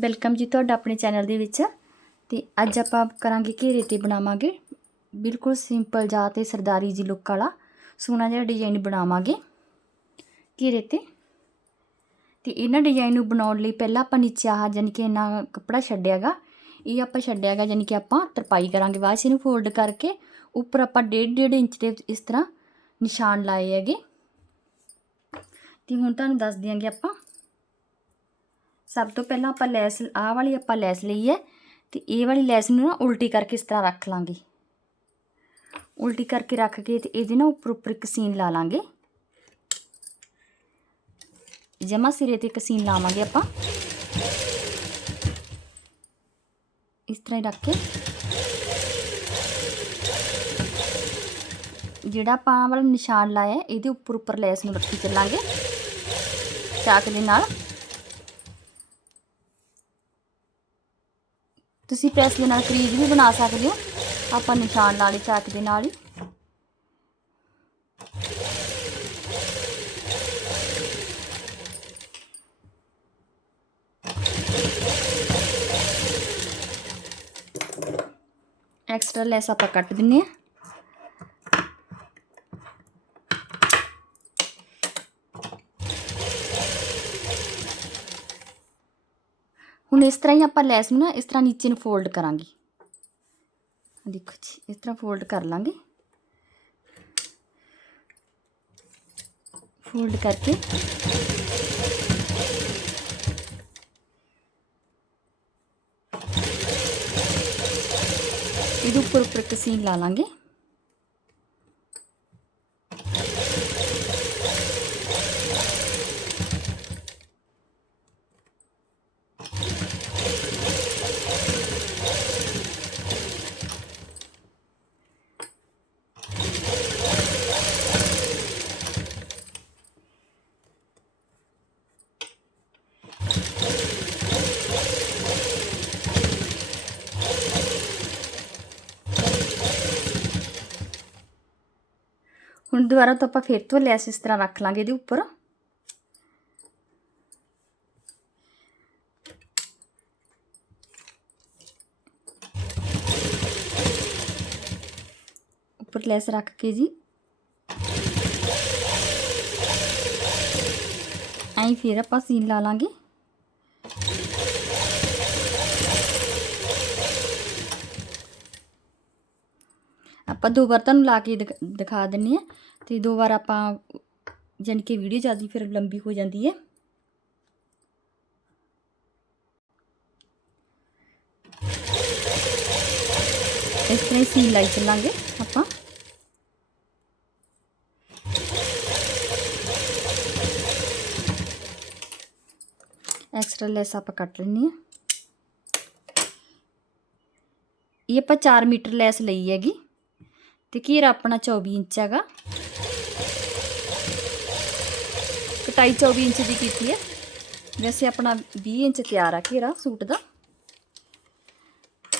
Welcome ਜੀ ਤੁਹਾਡਾ ਆਪਣੇ ਚੈਨਲ ਦੇ ਵਿੱਚ। ਤੇ ਅੱਜ ਆਪਾਂ ਕਰਾਂਗੇ ਘੇਰੇ ਤੇ ਬਣਾਵਾਂਗੇ। ਬਿਲਕੁਲ ਸਿੰਪਲ ਜਿਹਾ ਤੇ ਸਰਦਾਰੀ ਜੀ ਲੁੱਕ ਵਾਲਾ ਸੋਹਣਾ ਜਿਹਾ ਡਿਜ਼ਾਈਨ ਬਣਾਵਾਂਗੇ। ਘੇਰੇ ਤੇ ਤੇ ਇਹਨਾਂ ਡਿਜ਼ਾਈਨ ਨੂੰ ਬਣਾਉਣ ਲਈ ਪਹਿਲਾਂ ਆਪਾਂ ਨੀਚੇ ਆਹ ਜਾਨੀ ਕਿ ਇਹਨਾਂ ਕੱਪੜਾ ਛੱਡਿਆਗਾ ਇਹ ਆਪਾਂ ਛੱਡਿਆਗਾ ਯਾਨੀ ਕਿ ਆਪਾਂ ਤਰਪਾਈ ਕਰਾਂਗੇ। ਬਾਅਦ 'ਚ ਇਹਨੂੰ ਫੋਲਡ ਕਰਕੇ ਉੱਪਰ ਆਪਾਂ 1.5 ਇੰਚ ਦੇ ਇਸ ਤਰ੍ਹਾਂ ਨਿਸ਼ਾਨ ਲਾਏ ਹੈਗੇ। ਤੇ ਹੁਣ ਤੁਹਾਨੂੰ ਦੱਸ ਦਿਆਂਗੇ ਆਪਾਂ ਸਭ ਤੋਂ ਪਹਿਲਾਂ ਆਪਾਂ ਲੈਸ, ਆਹ ਵਾਲੀ ਆਪਾਂ ਲੈਸ ਲਈ ਹੈ ਤੇ ਇਹ ਵਾਲੀ ਲੈਸ ਨੂੰ ਨਾ ਉਲਟੀ ਕਰਕੇ ਇਸ ਤਰ੍ਹਾਂ ਰੱਖ ਲਾਂਗੇ। ਉਲਟੀ ਕਰਕੇ ਰੱਖ ਕੇ ਤੇ ਇਹਦੇ ਨਾ ਉੱਪਰ ਉੱਪਰ ਇੱਕ ਸੀਨ ਲਾ ਲਾਂਗੇ। ਜਮਾ ਸਿਰੇ ਤੇ ਇੱਕ ਸੀਨ ਲਾਵਾਂਗੇ ਆਪਾਂ। ਇਸ ਤਰ੍ਹਾਂ ਹੀ ਰੱਖ ਕੇ। ਜਿਹੜਾ ਆਪਾਂ ਆਹ ਵਾਲਾ ਨਿਸ਼ਾਨ ਲਾਇਆ, ਇਹਦੇ ਉੱਪਰ ਉੱਪਰ ਲੈਸ ਨੂੰ ਰੱਖੀ ਚੱਲਾਂਗੇ। ਚਾਕ ਦੇ ਨਾਲ। ਤੁਸੀਂ ਪ੍ਰੈਸ ਦੇ ਨਾਲ ਕਰੀਜ਼ ਵੀ ਬਣਾ ਸਕਦੇ ਹੋ। ਆਪਾਂ ਨਿਸ਼ਾਨ ਲਾ ਲਏ ਚਾਕ ਦੇ ਨਾਲ ਹੀ। ਐਕਸਟਰਾ ਲੈਸ ਆਪਾਂ ਕੱਟ ਦਿੰਨੇ ਆ। ਹੁਣ ਇਸ ਤਰ੍ਹਾਂ ਹੀ ਆਪਾਂ ਲੈਸ ਨੂੰ ਨਾ ਇਸ ਤਰ੍ਹਾਂ ਨੀਚੇ ਨੂੰ ਫੋਲਡ ਕਰਾਂਗੇ। ਦੇਖੋ ਜੀ, ਇਸ ਤਰ੍ਹਾਂ ਫੋਲਡ ਕਰ ਲਾਂਗੇ। ਫੋਲਡ ਕਰਕੇ ਇਹਦੇ ਉੱਪਰ ਉੱਪਰ ਇੱਕ ਸੀਨ ਲਾ ਲਾਂਗੇ। ਹੁਣ ਦੁਬਾਰਾ ਤੋਂ ਆਪਾਂ ਫਿਰ ਤੋਂ ਲੈਸ ਇਸ ਤਰ੍ਹਾਂ ਰੱਖ ਲਾਂਗੇ ਇਹਦੇ ਉੱਪਰ। ਉੱਪਰ ਲੈਸ ਰੱਖ ਕੇ ਜੀ। ਐਂ ਫਿਰ ਆਪਾਂ ਸੀਨ ਲਾ ਲਾਂਗੇ। ਆਪਾਂ ਦੋ ਵਾਰ ਤੁਹਾਨੂੰ ਲਾ ਕੇ ਦਿਖ- ਦਿਖਾ ਦਿੰਨੇ ਆ ਤੇ ਦੋ ਵਾਰ ਆਪਾਂ ਜਾਣੀ ਕਿ ਵੀਡੀਓ ਜਲਦੀ ਫਿਰ ਲੰਬੀ ਹੋ ਜਾਂਦੀ ਹੈ। ਇਸ ਤਰ੍ਹਾਂ ਹੀ ਸੀਨ ਲਾਈ ਚੱਲਾਂਗੇ ਆਪਾਂ। ਐਕਸਟਰਾ ਲੈਸ ਆਪਾਂ ਕੱਟ ਲੈਣੀ ਆ ਇਹ ਆਪਾਂ 4 ਮੀਟਰ ਲੈਸ ਲਈ ਹੈਗੀ। ਤੇ ਘੇਰਾ ਆਪਣਾ 24 ਇੰਚ ਹੈਗਾ? ਕਟਾਈ 24 ਇੰਚ ਦੀ ਕੀਤੀ ਹੈ। ਵੈਸੇ ਆਪਣਾ 20 ਇੰਚ ਤਿਆਰ ਆ ਘੇਰਾ ਸੂਟ ਦਾ।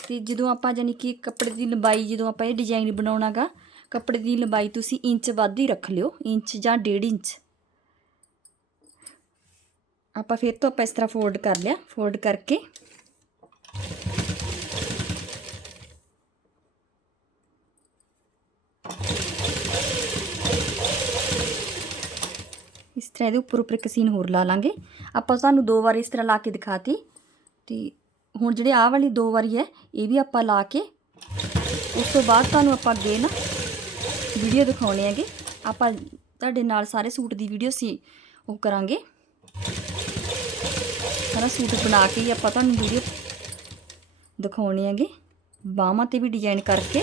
ਤੇ ਜਦੋਂ ਆਪਾਂ ਜਾਨੀ ਕਿ ਕੱਪੜੇ ਦੀ ਲੰਬਾਈ, ਜਦੋਂ ਆਪਾਂ ਇਹ ਡਿਜ਼ਾਈਨ ਬਣਾਉਣਾਗਾ, ਕੱਪੜੇ ਦੀ ਲੰਬਾਈ ਤੁਸੀਂ ਇੰਚ ਵੱਧ ਹੀ ਰੱਖ ਲਿਓ, ਇੰਚ ਜਾਂ 1.5 ਇੰਚ। ਆਪਾਂ ਫਿਰ ਤੋਂ ਆਪਾਂ ਇਸ ਤਰ੍ਹਾਂ ਫੋਲਡ ਕਰ ਲਿਆ ਫੋਲਡ ਕਰਕੇ ਤਰ੍ਹਾਂ ਇਹਦੇ ਉੱਪਰ ਉੱਪਰ ਇੱਕ ਸੀਨ ਹੋਰ ਲਾ ਲਾਂਗੇ। ਆਪਾਂ ਤੁਹਾਨੂੰ ਦੋ ਵਾਰ ਇਸ ਤਰ੍ਹਾਂ ਲਾ ਕੇ ਦਿਖਾਤੀ। ਤੇ ਹੁਣ ਜਿਹੜੇ ਆਹ ਵਾਲੀ ਦੋ ਵਾਰੀ ਹੈ, ਇਹ ਵੀ ਆਪਾਂ ਲਾ ਕੇ, ਉਸ ਤੋਂ ਬਾਅਦ ਤੁਹਾਨੂੰ ਆਪਾਂ ਅੱਗੇ ਨਾ ਵੀਡੀਓ ਦਿਖਾਉਣੇ ਹੈਗੇ। ਆਪਾਂ ਤੁਹਾਡੇ ਨਾਲ ਸਾਰੇ ਸੂਟ ਦੀ ਵੀਡੀਓ ਸੀ, ਉਹ ਕਰਾਂਗੇ। ਸਾਰਾ ਸੂਟ ਬਣਾ ਕੇ ਹੀ ਆਪਾਂ ਤੁਹਾਨੂੰ ਵੀਡੀਓ ਦਿਖਾਉਣੇ ਹੈਗੇ। ਬਾਹਾਂ ਤੇ ਵੀ ਡਿਜ਼ਾਈਨ ਕਰਕੇ।